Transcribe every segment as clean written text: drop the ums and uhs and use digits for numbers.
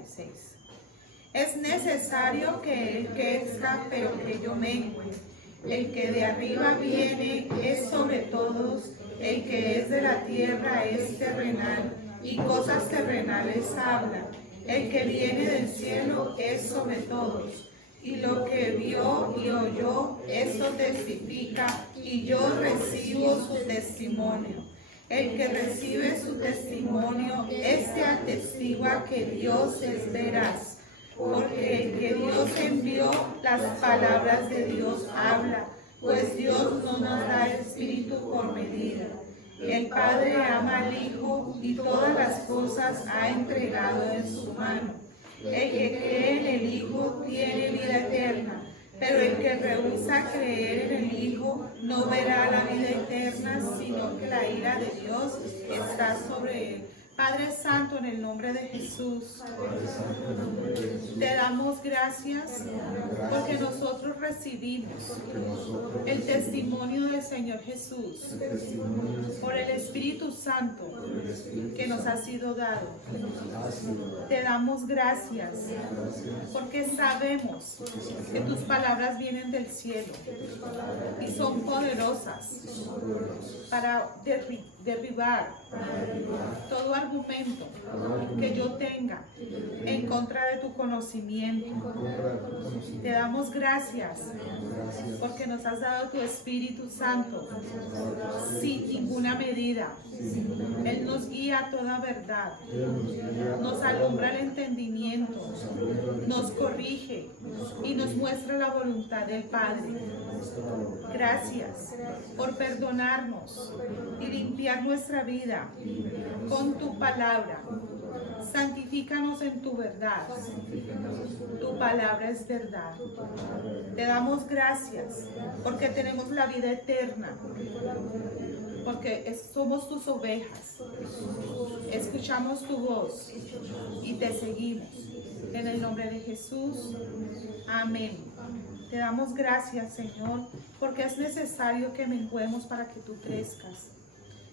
36. Es necesario que Él crezca, pero que yo mengue. El que de arriba viene es sobre todos, el que es de la tierra es terrenal, y cosas terrenales habla. El que viene del cielo es sobre todos, y lo que vio y oyó, eso testifica, y yo recibo su testimonio. El que recibe su testimonio, este atestigua que Dios es veraz. Porque el que Dios envió, las palabras de Dios habla, pues Dios no nos da el Espíritu por medida. El Padre ama al Hijo y todas las cosas ha entregado en su mano. El que cree en el Hijo tiene vida eterna, pero el que rehúsa creer en el Hijo no verá la vida eterna, sino que la ira de Dios está sobre él. Padre Santo, en el nombre de Jesús, te damos gracias porque nosotros recibimos el testimonio del Señor Jesús por el Espíritu Santo que nos ha sido dado. Te damos gracias porque sabemos que tus palabras vienen del cielo y son poderosas para derribar todo argumento que yo tenga en contra de tu conocimiento. Te damos gracias porque nos has dado tu Espíritu Santo sin ninguna medida. Él nos guía a toda verdad, nos alumbra el entendimiento, nos corrige y nos muestra la voluntad del Padre. Gracias por perdonarnos y limpiar nuestra vida con tu palabra. Santifícanos en tu verdad. Tu palabra es verdad. Te damos gracias porque tenemos la vida eterna, porque somos tus ovejas. Escuchamos tu voz y te seguimos. En el nombre de Jesús. Amén. Te damos gracias, Señor, porque es necesario que menguemos para que tú crezcas.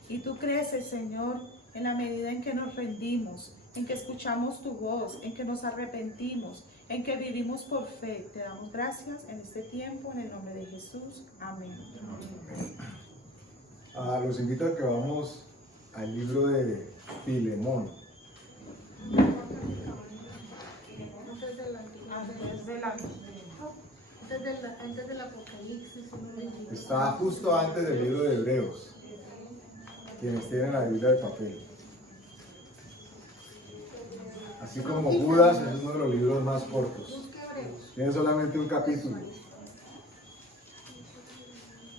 Y tú creces, Señor, en la medida en que nos rendimos, en que escuchamos tu voz, en que nos arrepentimos, en que vivimos por fe. Te damos gracias en este tiempo, en el nombre de Jesús. Amén. Los invito a que vamos al libro de Filemón. Antes del Apocalipsis. Está justo antes del libro de Hebreos. Quienes tienen la Biblia de papel. Así como Judas es uno de los libros más cortos. Tiene solamente un capítulo.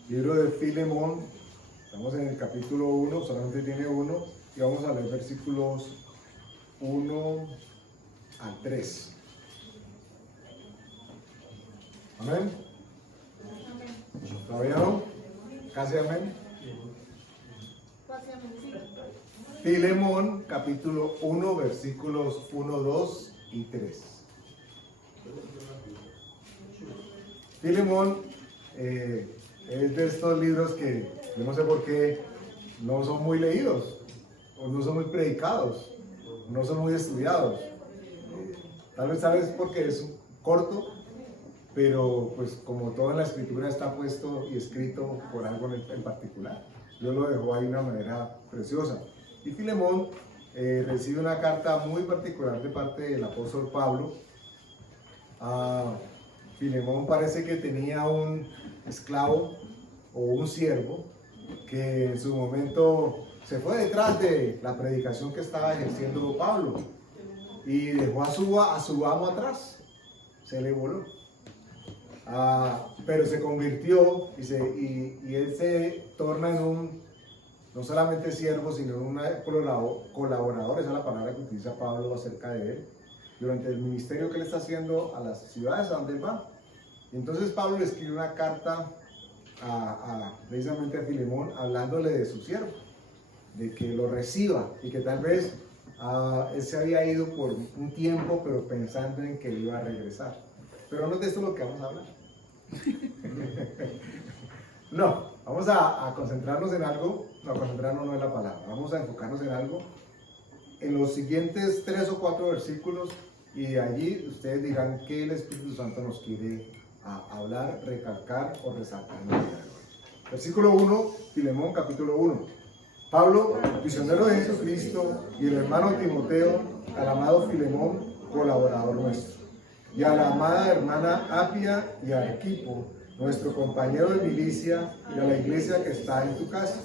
Libro de Filemón. Estamos en el capítulo 1, solamente tiene uno. Y vamos a leer versículos 1 al 3. Amén. ¿Todavía no? ¿Casi amén? Filemón, capítulo 1, versículos 1, 2 y 3. Filemón es de estos libros que yo no sé por qué no son muy leídos, o no son muy predicados, no son muy estudiados. Tal vez sabes porque es corto, pero pues como todo en la escritura está puesto y escrito por algo en particular. Dios lo dejó ahí de una manera preciosa. Y Filemón recibe una carta muy particular de parte del apóstol Pablo. Filemón parece que tenía un esclavo o un siervo que en su momento se fue detrás de la predicación que estaba ejerciendo Pablo y dejó a su amo atrás, se le voló. Pero se convirtió y él se torna en un, no solamente siervo, sino en un colaborador, esa es la palabra que utiliza Pablo acerca de él, durante el ministerio que él está haciendo a las ciudades a donde él va. Entonces Pablo le escribe una carta precisamente a Filemón, hablándole de su siervo, de que lo reciba y que tal vez él se había ido por un tiempo, pero pensando en que iba a regresar. Pero no es de esto lo que vamos a hablar. No, vamos a concentrarnos en algo. No, concentrarnos no es la palabra. Vamos a enfocarnos en algo. En los siguientes 3 o 4 versículos y de allí ustedes dirán qué el Espíritu Santo nos quiere hablar, recalcar o resaltar en el día de hoy. Versículo 1, Filemón capítulo 1. Pablo, prisionero de Jesucristo, y el hermano Timoteo, al amado Filemón, colaborador nuestro, y a la amada hermana Apia y a Arquipo, nuestro compañero de milicia, y a la iglesia que está en tu casa.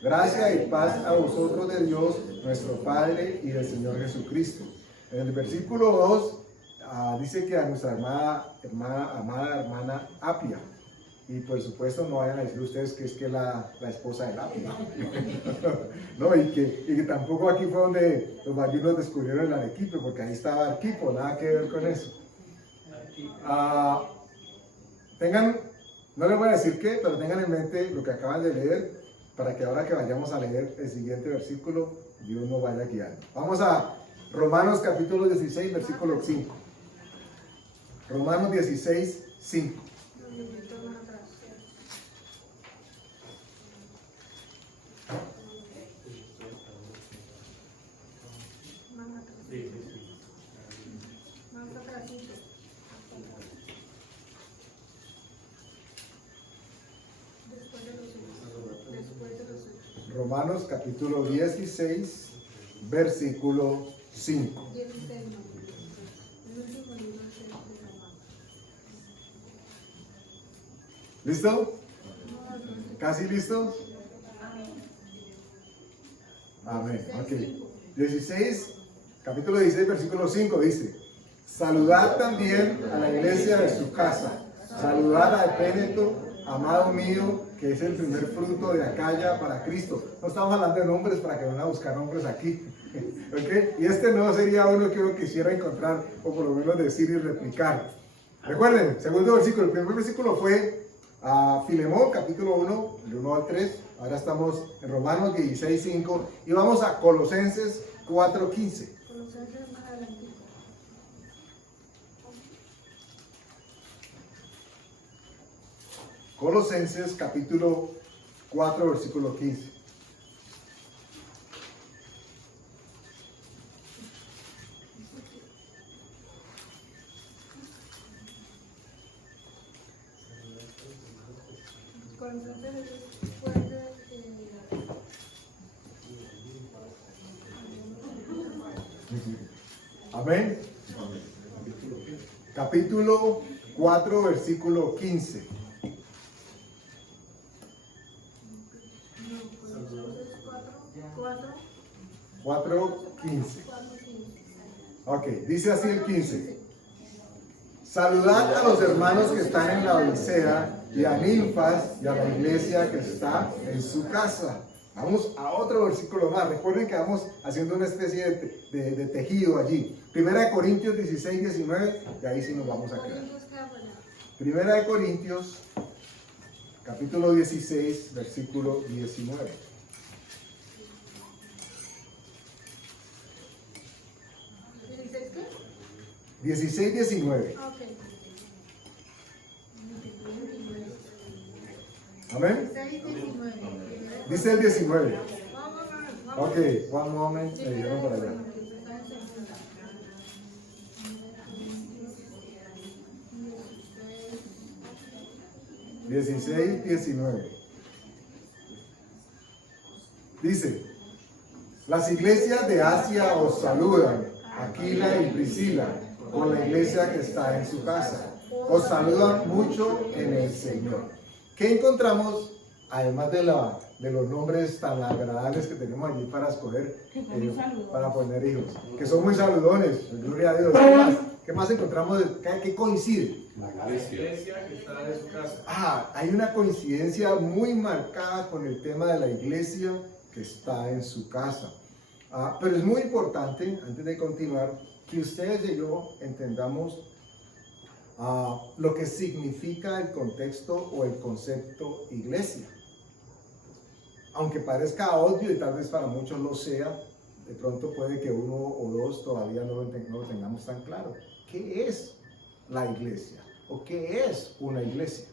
Gracia y paz a vosotros de Dios, nuestro Padre, y del Señor Jesucristo. En el versículo 2 dice que a nuestra amada hermana Apia. Y por supuesto no vayan a decir ustedes que es que la esposa de Apia. No, y que tampoco aquí fue donde los vallinos descubrieron el Arequipe, porque ahí estaba Arquipo, nada que ver con eso. No les voy a decir qué, pero tengan en mente lo que acaban de leer, para que ahora que vayamos a leer el siguiente versículo, Dios nos vaya guiando. Vamos a Romanos capítulo 16, versículo 5. Romanos 16, 5. Romanos capítulo 16, versículo 5. ¿Listo? ¿Casi listos? Amén. Ok. 16, capítulo 16, versículo 5 dice: saludad también a la iglesia de su casa. Saludad a Epéneto, amado mío, que es el primer fruto de Acaya para Cristo. No estamos hablando de nombres para que van a buscar nombres aquí. ¿Okay? Y este no sería uno que yo quisiera encontrar, o por lo menos decir y replicar. Recuerden, segundo versículo. El primer versículo fue a Filemón, capítulo 1, del 1 al 3. Ahora estamos en Romanos 16, 5. Y vamos a Colosenses 4, 15. Colosenses más adelante. Colosenses capítulo 4, versículo 15. Colosenses después de Amén. Capítulo 4, versículo 15. 4:15. Ok, dice así el 15. Saludad a los hermanos que están en la Odisea y a Ninfas y a la iglesia que está en su casa. Vamos a otro versículo más. Recuerden que vamos haciendo una especie de tejido allí. Primera de Corintios 16, 19, y ahí sí nos vamos a quedar. Primera de Corintios, capítulo 16, versículo 19. 16, 19. Okay. Amén. 19. Dice el 19. Vamos. Ok, one moment. Me dijeron por allá. 16, 19. Dice: las iglesias de Asia os saludan, Aquila y Priscila, con la iglesia que está en su casa. Os saludan mucho en el Señor. ¿Qué encontramos, además de los nombres tan agradables que tenemos allí para escoger, para poner hijos? Que son muy saludones, gloria a Dios. ¿Qué más encontramos? ¿Qué coincide? La iglesia que está en su casa. Hay una coincidencia muy marcada con el tema de la iglesia que está en su casa. Pero es muy importante, antes de continuar, que ustedes y yo entendamos lo que significa el contexto o el concepto iglesia. Aunque parezca obvio y tal vez para muchos lo sea, de pronto puede que uno o dos todavía no lo tengamos tan claro. ¿Qué es la iglesia? ¿O qué es una iglesia?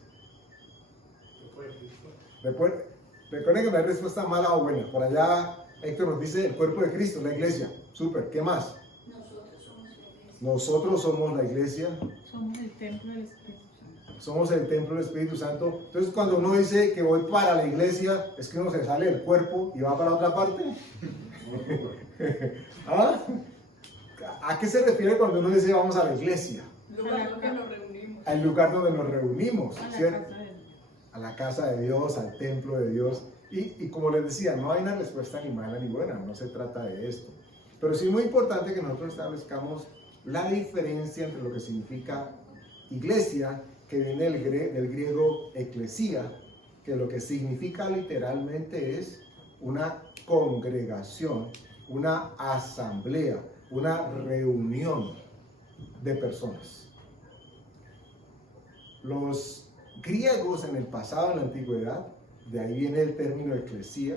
Recuerden que no hay respuesta mala o buena. Por allá Héctor nos dice el cuerpo de Cristo, la iglesia. Súper, ¿qué más? Nosotros somos la iglesia, Somos el templo del Espíritu Santo. somos el templo del Espíritu Santo. Entonces, cuando uno dice que voy para la iglesia, es que uno se sale del cuerpo y va para otra parte. ¿Ah? ¿A qué se refiere cuando uno dice vamos a la iglesia? Lugar donde nos reunimos. Al lugar donde nos reunimos, A la ¿cierto? casa de Dios. A la casa de Dios, al templo de Dios. Y como les decía, no hay una respuesta ni mala ni buena, no se trata de esto. Pero sí es muy importante que nosotros establezcamos la diferencia entre lo que significa iglesia, que viene del griego eclesía, que lo que significa literalmente es una congregación, una asamblea, una reunión de personas. Los griegos en el pasado, en la antigüedad, de ahí viene el término eclesía,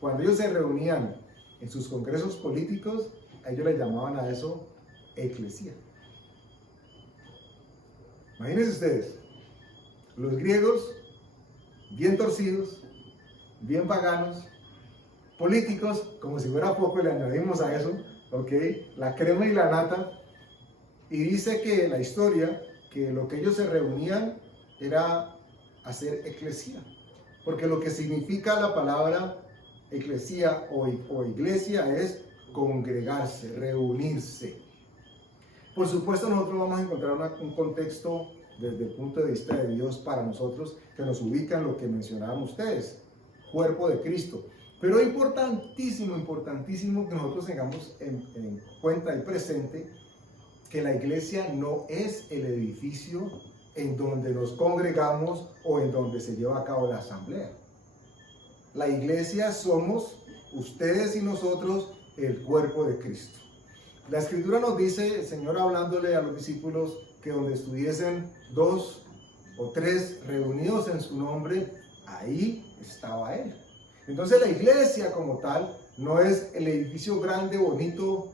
cuando ellos se reunían en sus congresos políticos, a ellos les llamaban a eso eclesía. Imagínense ustedes, los griegos, bien torcidos, bien paganos, políticos, como si fuera poco, le añadimos a eso, ¿ok? La crema y la nata, y dice que la historia, que lo que ellos se reunían era hacer eclesía, porque lo que significa la palabra eclesía o iglesia es congregarse, reunirse. Por supuesto, nosotros vamos a encontrar un contexto desde el punto de vista de Dios para nosotros que nos ubica en lo que mencionaban ustedes, cuerpo de Cristo. Pero es importantísimo, importantísimo que nosotros tengamos en cuenta y presente que la iglesia no es el edificio en donde nos congregamos o en donde se lleva a cabo la asamblea. La iglesia somos ustedes y nosotros, el cuerpo de Cristo. La escritura nos dice, el Señor hablándole a los discípulos, que donde estuviesen 2 o 3 reunidos en su nombre, ahí estaba Él. Entonces la iglesia como tal no es el edificio grande, bonito,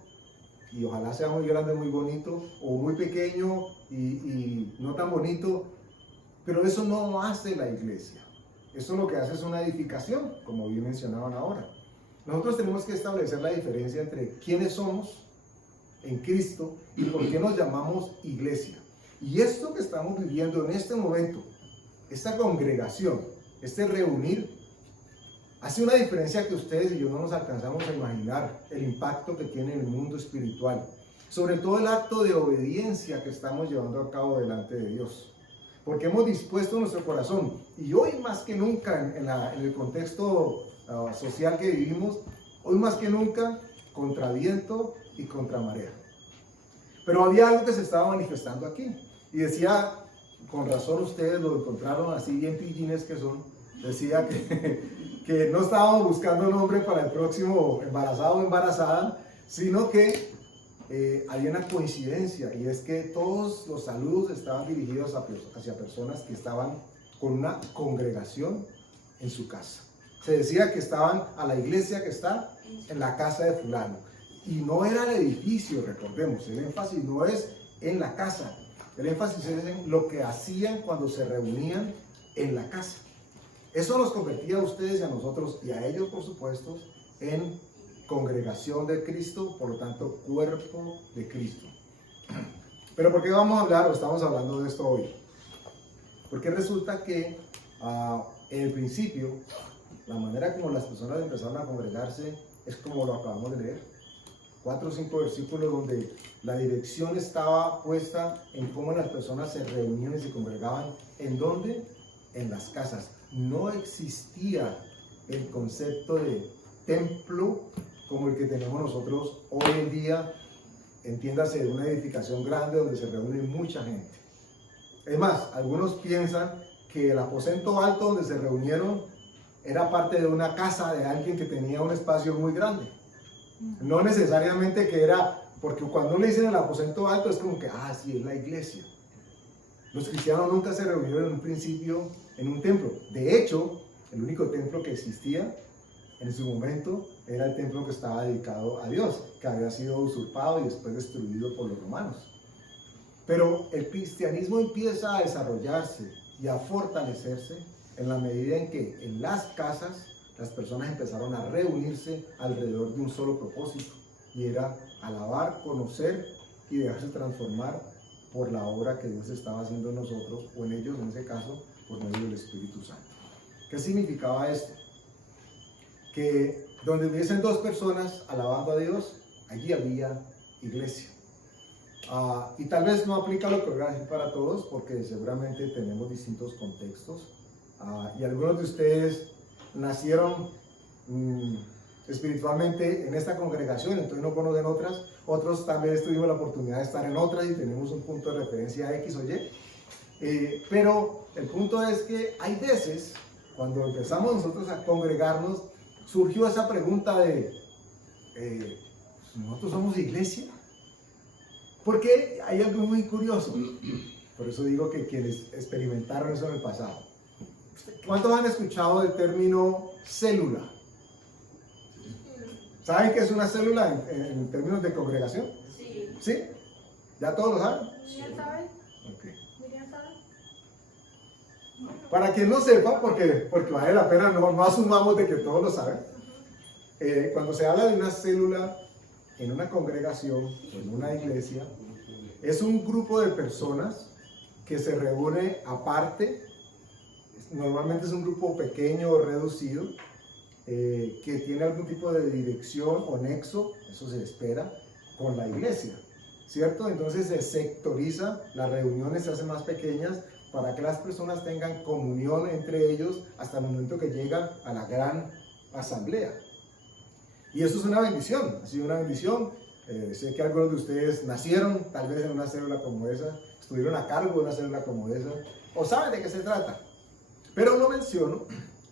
y ojalá sea muy grande, muy bonito, o muy pequeño y no tan bonito, pero eso no hace la iglesia. Eso lo que hace es una edificación, como bien mencionaban ahora. Nosotros tenemos que establecer la diferencia entre quiénes somos en Cristo y por qué nos llamamos iglesia. Y esto que estamos viviendo en este momento, esta congregación, este reunir, hace una diferencia que ustedes y yo no nos alcanzamos a imaginar el impacto que tiene en el mundo espiritual. Sobre todo el acto de obediencia que estamos llevando a cabo delante de Dios. Porque hemos dispuesto nuestro corazón. Y hoy más que nunca, en el contexto social que vivimos, hoy más que nunca, contra viento y contra marea. Pero había algo que se estaba manifestando aquí. Y decía, con razón ustedes lo encontraron así bien pillines que son, decía que no estábamos buscando nombre para el próximo embarazado o embarazada, sino que había una coincidencia, y es que todos los saludos estaban dirigidos hacia personas que estaban con una congregación en su casa. Se decía que estaban a la iglesia que está en la casa de fulano. Y no era el edificio, recordemos, el énfasis no es en la casa, el énfasis es en lo que hacían cuando se reunían en la casa. Eso nos convertía a ustedes y a nosotros, y a ellos por supuesto, en congregación de Cristo, por lo tanto, cuerpo de Cristo. Pero ¿por qué vamos a hablar o estamos hablando de esto hoy? Porque resulta que en el principio, la manera como las personas empezaron a congregarse es como lo acabamos de leer. 4 o 5 versículos donde la dirección estaba puesta en cómo las personas se reunían y se congregaban. ¿En dónde? En las casas. No existía el concepto de templo como el que tenemos nosotros hoy en día, entiéndase, de una edificación grande donde se reúne mucha gente. Es más, algunos piensan que el aposento alto donde se reunieron era parte de una casa de alguien que tenía un espacio muy grande. No necesariamente que era, porque cuando le dicen el aposento alto es como que, sí, es la iglesia. Los cristianos nunca se reunieron en un principio en un templo. De hecho, el único templo que existía en su momento era el templo que estaba dedicado a Dios, que había sido usurpado y después destruido por los romanos. Pero el cristianismo empieza a desarrollarse y a fortalecerse en la medida en que en las casas las personas empezaron a reunirse alrededor de un solo propósito, y era alabar, conocer y dejarse transformar por la obra que Dios estaba haciendo en nosotros, o en ellos en ese caso, por medio del Espíritu Santo. ¿Qué significaba esto? Que donde hubiesen dos personas alabando a Dios, allí había iglesia. Y tal vez no aplica lo que voy a decir para todos, porque seguramente tenemos distintos contextos. Y algunos de ustedes nacieron espiritualmente en esta congregación, entonces no conocen otras. Otros tal vez tuvimos la oportunidad de estar en otras y tenemos un punto de referencia X o Y. Pero el punto es que hay veces, cuando empezamos nosotros a congregarnos, surgió esa pregunta de, ¿nosotros somos iglesia? Porque hay algo muy curioso. Por eso digo que quienes experimentaron eso en el pasado. ¿Cuántos han escuchado el término célula? ¿Saben qué es una célula en términos de congregación? Sí. ¿Sí? ¿Ya todos lo saben? ¿Miriam sabe? Ok. ¿Miriam sabe? Para quien no sepa, porque vale la pena, no asumamos de que todos lo saben. Cuando se habla de una célula en una congregación o en una iglesia, es un grupo de personas que se reúne aparte. Normalmente es un grupo pequeño o reducido, que tiene algún tipo de dirección o nexo, eso se espera, con la iglesia, ¿cierto? Entonces se sectoriza, las reuniones se hacen más pequeñas para que las personas tengan comunión entre ellos hasta el momento que llegan a la gran asamblea. Y eso es una bendición, ha sido una bendición. Sé que algunos de ustedes nacieron tal vez en una célula como esa, estuvieron a cargo de una célula como esa, o saben de qué se trata. Pero lo menciono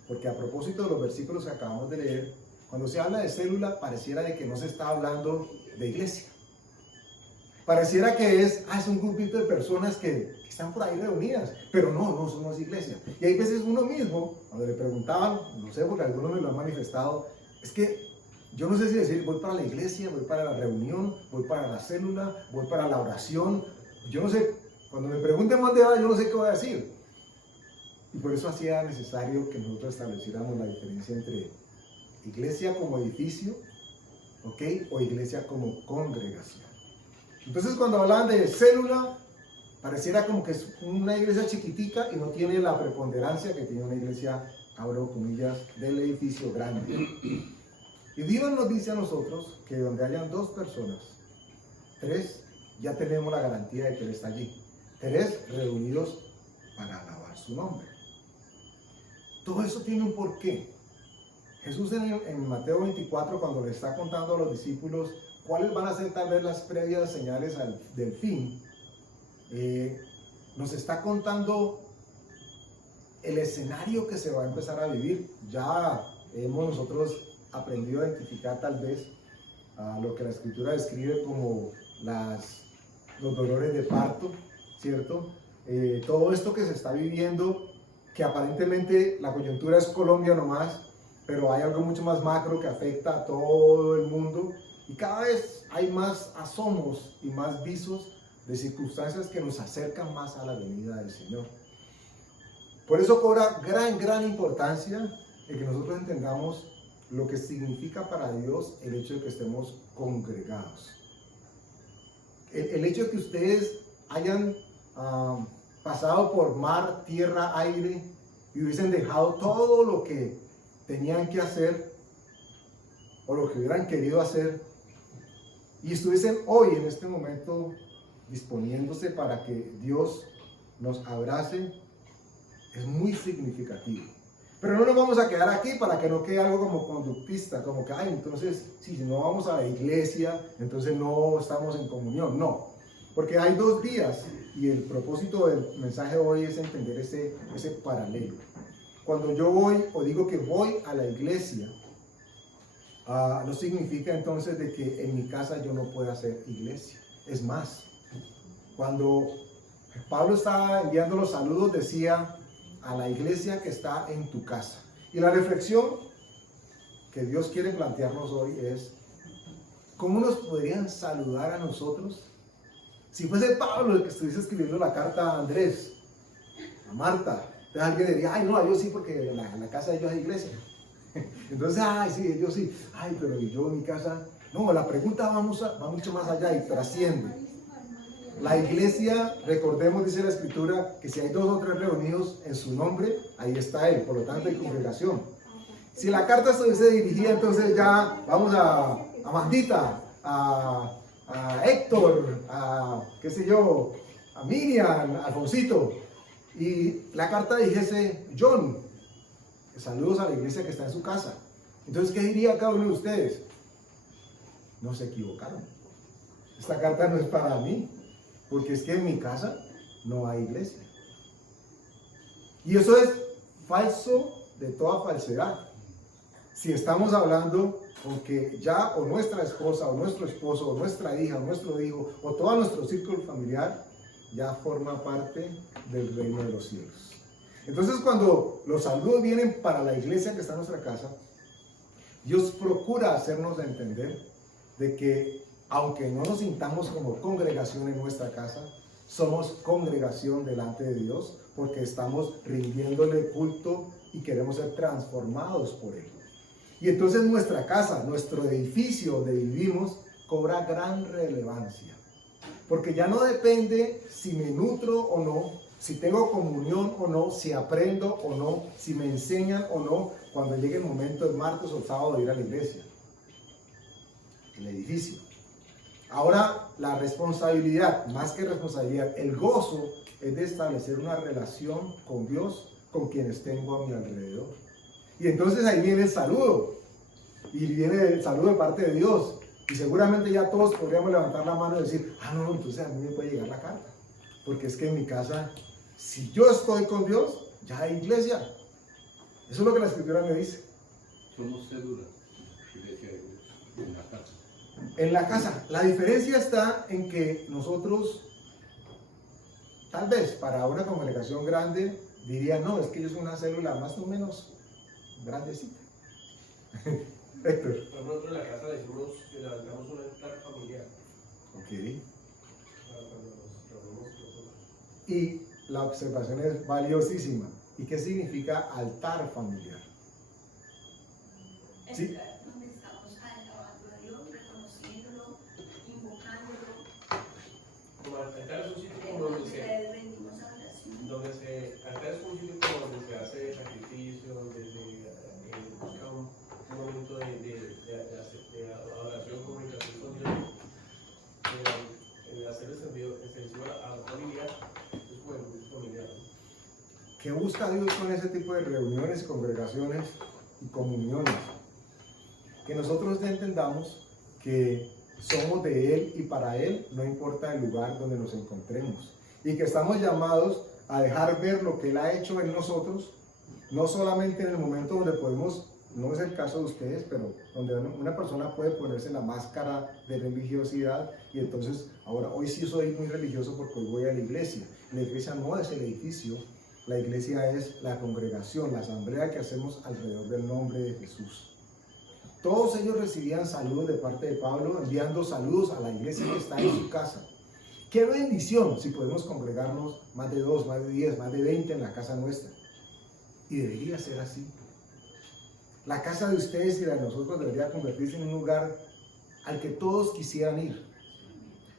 porque a propósito de los versículos que acabamos de leer, cuando se habla de célula, pareciera de que no se está hablando de iglesia. Pareciera que es un grupito de personas que están por ahí reunidas, pero no somos iglesia. Y hay veces uno mismo, cuando le preguntaban, no sé, porque algunos me lo han manifestado, es que yo no sé si decir, voy para la iglesia, voy para la reunión, voy para la célula, voy para la oración. Yo no sé, cuando me pregunten más de edad, yo no sé qué voy a decir. Y por eso hacía necesario que nosotros estableciéramos la diferencia entre iglesia como edificio, ¿ok? O iglesia como congregación. Entonces cuando hablaban de célula, pareciera como que es una iglesia chiquitica y no tiene la preponderancia que tiene una iglesia, abro comillas, del edificio grande. Y Dios nos dice a nosotros que donde hayan dos personas, tres, ya tenemos la garantía de que Él está allí. Tres reunidos para alabar su nombre. Todo eso tiene un porqué. Jesús en Mateo 24, cuando le está contando a los discípulos cuáles van a ser tal vez las previas señales del fin, nos está contando el escenario que se va a empezar a vivir. Ya hemos nosotros aprendido a identificar tal vez lo que la Escritura describe como los dolores de parto, ¿cierto? Todo esto que se está viviendo, que aparentemente la coyuntura es Colombia nomás, pero hay algo mucho más macro que afecta a todo el mundo, y cada vez hay más asomos y más visos de circunstancias que nos acercan más a la venida del Señor. Por eso cobra gran importancia el que nosotros entendamos lo que significa para Dios el hecho de que estemos congregados. El hecho de que ustedes hayan pasado por mar, tierra, aire y hubiesen dejado todo lo que tenían que hacer o lo que hubieran querido hacer y estuviesen hoy en este momento disponiéndose para que Dios nos abrace, es muy significativo. Pero no nos vamos a quedar aquí para que no quede algo como conductista, como que, entonces, si no vamos a la iglesia, entonces no estamos en comunión. No, porque hay dos vías y el propósito del mensaje hoy es entender ese paralelo. Cuando yo voy o digo que voy a la iglesia, no significa entonces de que en mi casa yo no pueda hacer iglesia. Es más, cuando Pablo estaba enviando los saludos decía a la iglesia que está en tu casa. Y la reflexión que Dios quiere plantearnos hoy es, ¿cómo nos podrían saludar a nosotros? Si fuese Pablo el que estuviese escribiendo la carta a Andrés, a Marta, entonces alguien diría, no, yo sí porque en la casa de ellos hay iglesia. Entonces, sí, ellos sí. Pero yo en mi casa, no, la pregunta va mucho más allá y trasciende. La iglesia, recordemos, dice la Escritura, que si hay 2 o 3 reunidos en su nombre, ahí está Él, por lo tanto hay congregación. Si la carta estuviese dirigida, entonces ya vamos a Mandita, a Héctor, qué sé yo, a Miriam, a Alfonsito, y la carta dijese John, saludos a la iglesia que está en su casa. Entonces, ¿qué diría cada uno de ustedes? No se equivocaron. Esta carta no es para mí, porque es que en mi casa no hay iglesia. Y eso es falso de toda falsedad. Si estamos hablando con que ya o nuestra esposa, o nuestro esposo, o nuestra hija, o nuestro hijo, o todo nuestro círculo familiar, ya forma parte del reino de los cielos. Entonces, cuando los saludos vienen para la iglesia que está en nuestra casa, Dios procura hacernos entender de que, aunque no nos sintamos como congregación en nuestra casa, somos congregación delante de Dios, porque estamos rindiéndole culto y queremos ser transformados por Él. Y entonces nuestra casa, nuestro edificio donde vivimos, cobra gran relevancia. Porque ya no depende si me nutro o no, si tengo comunión o no, si aprendo o no, si me enseñan o no, cuando llegue el momento de martes o sábado de ir a la iglesia. El edificio. Ahora, la responsabilidad, más que responsabilidad, el gozo es de establecer una relación con Dios, con quienes tengo a mi alrededor. Y entonces ahí viene el saludo. Y viene el saludo de parte de Dios. Y seguramente ya todos podríamos levantar la mano y decir, no, entonces a mí me puede llegar la carta. Porque es que en mi casa, si yo estoy con Dios, ya hay iglesia. Eso es lo que la Escritura me dice. Somos cédulas, iglesia de Dios, en la casa. En la casa. La diferencia está en que nosotros, tal vez para una congregación grande, dirían, no, es que yo soy una célula más o menos grandecita. Héctor. Nosotros en la casa decimos que levantamos un altar familiar. Ok. Para cuando nos reunimos nosotros. Y la observación es valiosísima. ¿Y qué significa altar familiar? ¿Sí? Donde estamos alabando a Dios, reconociéndolo, invocándolo. Como altar es un sitio como donde altar es un sitio como donde se hace sacrificio, donde se busca un momento de adoración, comunicación con Dios. El hacer extensivo a la familia es como el culto familiar. ¿Qué busca Dios con ese tipo de reuniones, congregaciones y comuniones? Que nosotros entendamos que somos de Él y para Él, no importa el lugar donde nos encontremos. Y que estamos llamados a dejar ver lo que Él ha hecho en nosotros, no solamente en el momento donde podemos, no es el caso de ustedes, pero donde una persona puede ponerse la máscara de religiosidad y entonces, ahora, hoy sí soy muy religioso porque hoy voy a la iglesia. La iglesia no es el edificio, la iglesia es la congregación, la asamblea que hacemos alrededor del nombre de Jesús. Todos ellos recibían saludos de parte de Pablo, enviando saludos a la iglesia que está en su casa. Qué bendición si podemos congregarnos más de 2, más de 10, más de 20 en la casa nuestra. Y debería ser así. La casa de ustedes y la de nosotros debería convertirse en un lugar al que todos quisieran ir.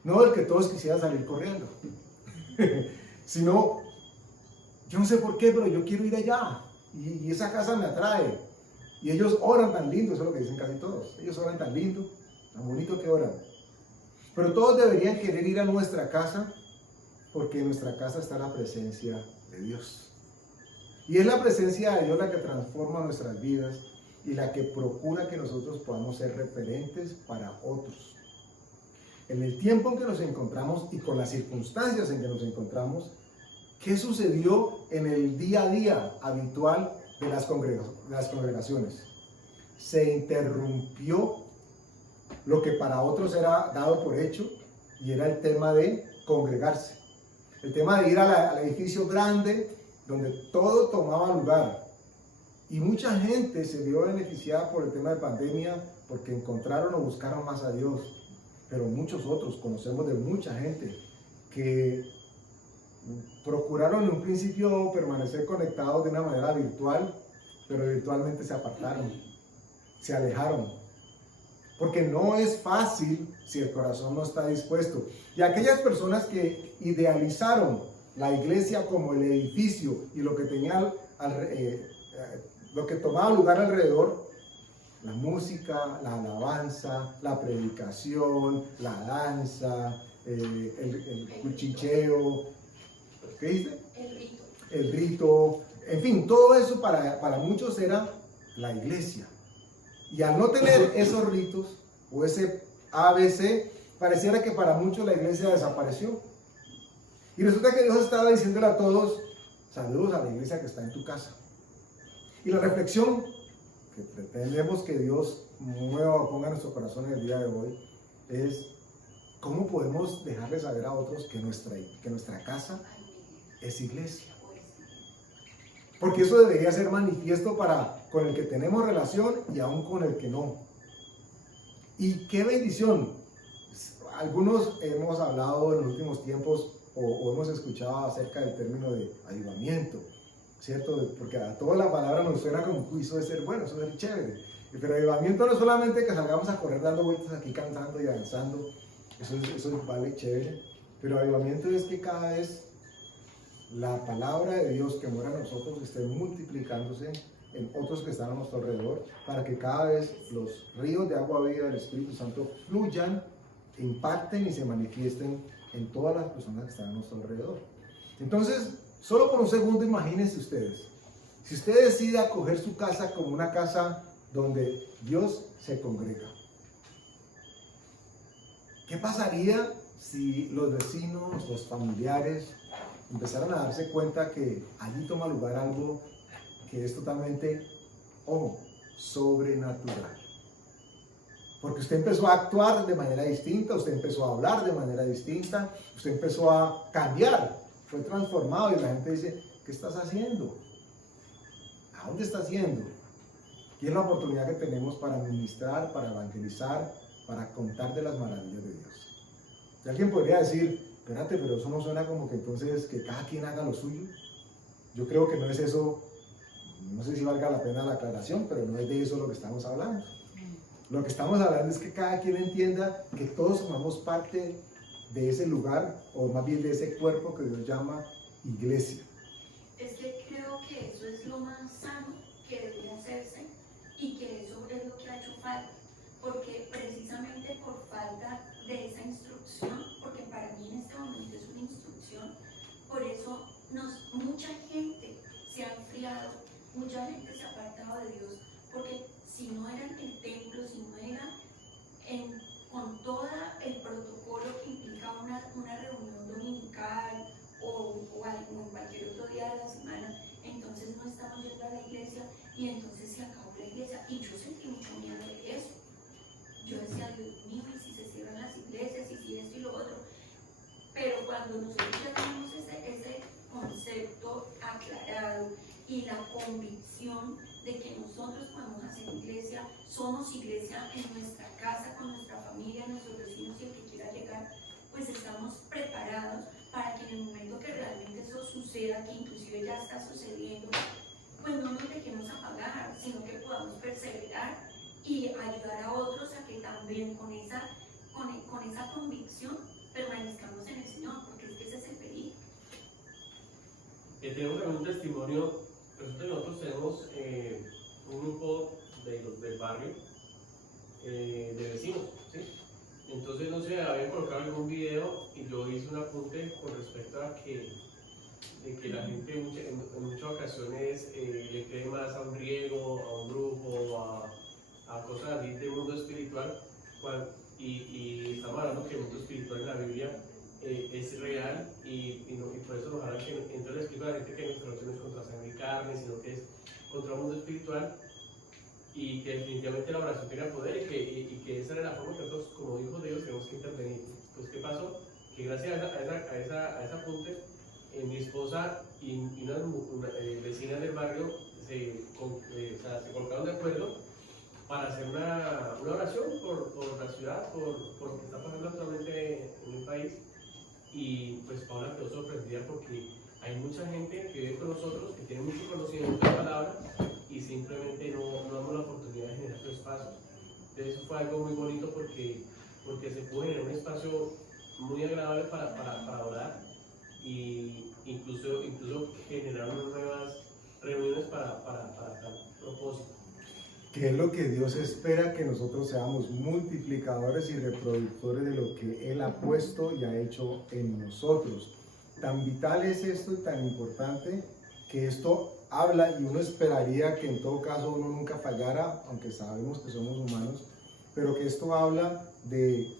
No el que todos quisieran salir corriendo. Sino, yo no sé por qué, pero yo quiero ir allá. Y esa casa me atrae. Y ellos oran tan lindo, eso es lo que dicen casi todos. Ellos oran tan lindo, tan bonito que oran. Pero todos deberían querer ir a nuestra casa porque en nuestra casa está la presencia de Dios. Y es la presencia de Dios la que transforma nuestras vidas y la que procura que nosotros podamos ser referentes para otros. En el tiempo en que nos encontramos y con las circunstancias en que nos encontramos, ¿qué sucedió en el día a día habitual de las congregaciones? Se interrumpió lo que para otros era dado por hecho y era el tema de congregarse. El tema de ir al edificio grande donde todo tomaba lugar. Y mucha gente se vio beneficiada por el tema de pandemia porque encontraron o buscaron más a Dios. Pero muchos otros, conocemos de mucha gente que procuraron en un principio permanecer conectados de una manera virtual, pero virtualmente se apartaron, se alejaron. porque no es fácil si el corazón no está dispuesto. Y aquellas personas que idealizaron la iglesia como el edificio y lo que tenía lo que tomaba lugar alrededor, la música, la alabanza, la predicación, la danza, el cuchicheo, ¿qué dice? El rito. El rito, en fin, todo eso para muchos era la iglesia. Y al no tener esos ritos o ese ABC, pareciera que para muchos la iglesia desapareció. Y resulta que Dios estaba diciéndole a todos, saludos a la iglesia que está en tu casa. Y la reflexión que pretendemos que Dios mueva o ponga en nuestro corazón el día de hoy es cómo podemos dejarle saber a otros que nuestra casa es iglesia. Porque eso debería ser manifiesto con el que tenemos relación y aún con el que no. Y qué bendición. Algunos hemos hablado en los últimos tiempos o hemos escuchado acerca del término de avivamiento, ¿cierto? Porque a toda la palabra nos suena como eso de ser bueno, eso de ser chévere. Pero avivamiento no es solamente que salgamos a correr dando vueltas aquí cantando y danzando, eso vale chévere, pero avivamiento es que cada vez la palabra de Dios que mora en nosotros esté multiplicándose en otros que están a nuestro alrededor, para que cada vez los ríos de agua viva del Espíritu Santo fluyan, impacten y se manifiesten en todas las personas que están a nuestro alrededor. Entonces, solo por un segundo imagínense ustedes, si usted decide acoger su casa como una casa donde Dios se congrega, ¿qué pasaría si los vecinos, los familiares empezaran a darse cuenta que allí toma lugar algo que es totalmente, ojo, sobrenatural? Porque usted empezó a actuar de manera distinta, usted empezó a hablar de manera distinta, usted empezó a cambiar, fue transformado y la gente dice, ¿qué estás haciendo? ¿A dónde estás yendo? Y es la oportunidad que tenemos para ministrar, para evangelizar, para contar de las maravillas de Dios. Y alguien podría decir, espérate, pero eso no suena como que entonces que cada quien haga lo suyo. Yo creo que no es eso, no sé si valga la pena la aclaración, pero no es de eso lo que estamos hablando. Lo que estamos hablando es que cada quien entienda que todos formamos parte de ese lugar, o más bien de ese cuerpo que Dios llama iglesia. Es que creo que eso es lo más sano que debería hacerse y que eso es lo que ha hecho falta, porque precisamente por falta de esa instrucción, porque para mí en este momento es una instrucción, por eso mucha gente se ha enfriado, mucha gente se ha apartado de Dios, porque si no era en el templo, si no era con todo el protocolo que implica una reunión dominical o en cualquier otro día de la semana, entonces no estamos yendo a la iglesia y entonces se acabó la iglesia. Y yo sentí mucho miedo de eso. Yo decía, Dios mío, y si se cierran las iglesias, y si esto y lo otro. Pero cuando nosotros ya tenemos ese concepto aclarado y la convicción de que nosotros podemos hacer iglesia, somos iglesia en nuestra casa, con nuestra familia, nuestros vecinos y el que quiera llegar, pues estamos preparados para que en el momento que realmente eso suceda, que inclusive ya está sucediendo, pues no nos dejemos apagar, sino que podamos perseverar y ayudar a otros a que también con esa convicción permanezcamos en el Señor, porque es que ese es el peligro. Tenemos también un testimonio. Resulta que nosotros tenemos un grupo del barrio de vecinos, ¿sí? Entonces, no sé, habían colocado algún video y yo hice un apunte con respecto a que la gente en muchas ocasiones le cree más a un riego, a un grupo, a cosas así del mundo espiritual, y estamos hablando que el mundo espiritual en la Biblia es real y por eso nos habla que entonces le explico a la gente que nuestra oración no es contra sangre y carne, sino que es contra un mundo espiritual y que definitivamente la oración tiene poder y que esa era la forma que nosotros como hijos de Dios tenemos que intervenir. Pues ¿qué pasó? Que gracias a ese apunte, mi esposa y unas vecinas del barrio se colocaron de acuerdo para hacer una oración por la ciudad, por lo que está pasando actualmente en el país. Y pues Paula quedó sorprendida porque hay mucha gente que vive con nosotros, que tiene mucho conocimiento de la palabra y simplemente no damos la oportunidad de generar su espacio. Entonces eso fue algo muy bonito porque se pudo generar un espacio muy agradable para orar y incluso generar unas nuevas reuniones para tal propósito. Que es lo que Dios espera, que nosotros seamos multiplicadores y reproductores de lo que Él ha puesto y ha hecho en nosotros. Tan vital es esto y tan importante que esto habla, y uno esperaría que en todo caso uno nunca fallara, aunque sabemos que somos humanos, pero que esto habla de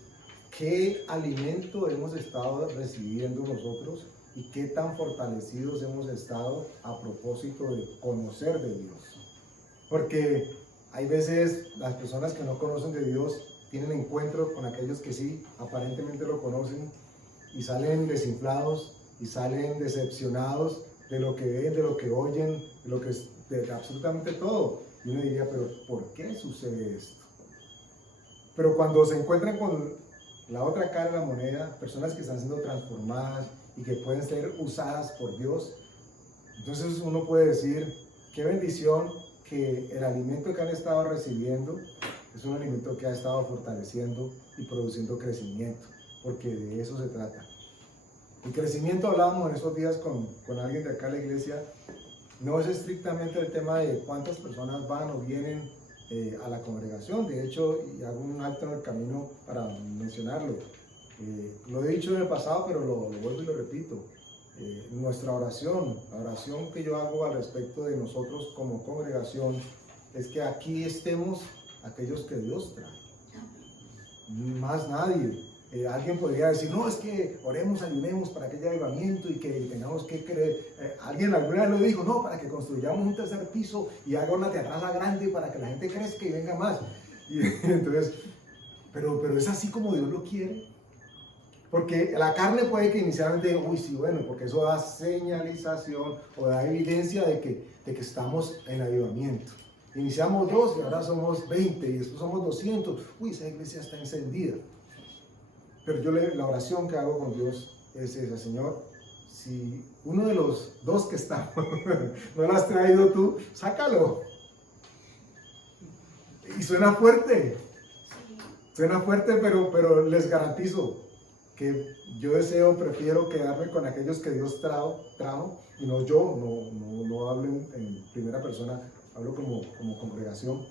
qué alimento hemos estado recibiendo nosotros y qué tan fortalecidos hemos estado a propósito de conocer de Dios. Porque hay veces las personas que no conocen de Dios tienen encuentro con aquellos que sí, aparentemente lo conocen, y salen desinflados y salen decepcionados de lo que ven, de lo que oyen, de absolutamente todo. Y uno diría, pero ¿por qué sucede esto? Pero cuando se encuentran con la otra cara de la moneda, personas que están siendo transformadas y que pueden ser usadas por Dios, entonces uno puede decir, qué bendición que el alimento que han estado recibiendo es un alimento que ha estado fortaleciendo y produciendo crecimiento, porque de eso se trata. El crecimiento, hablábamos en estos días con alguien de acá en la iglesia, no es estrictamente el tema de cuántas personas van o vienen a la congregación. De hecho, y hago un alto en el camino para mencionarlo. Lo he dicho en el pasado, pero lo vuelvo y lo repito. Nuestra oración, la oración que yo hago al respecto de nosotros como congregación, es que aquí estemos aquellos que Dios trae. Más nadie. Alguien podría decir, no, es que oremos, ayunemos para que haya avivamiento y que tengamos que creer. Alguien alguna vez lo dijo, no, para que construyamos un tercer piso y haga una terraza grande para que la gente crezca y venga más. Y entonces, pero es así como Dios lo quiere. Porque la carne puede que inicialmente, uy, sí, bueno, porque eso da señalización o da evidencia de que estamos en avivamiento. Iniciamos 2 y ahora somos 20 y después somos 200. Uy, esa iglesia está encendida. Pero la oración que hago con Dios es esa: Señor, si uno de los 2 que estamos no lo has traído tú, sácalo. Y suena fuerte, pero les garantizo que yo prefiero quedarme con aquellos que Dios trajo, y no yo, no hablo en primera persona, hablo como congregación,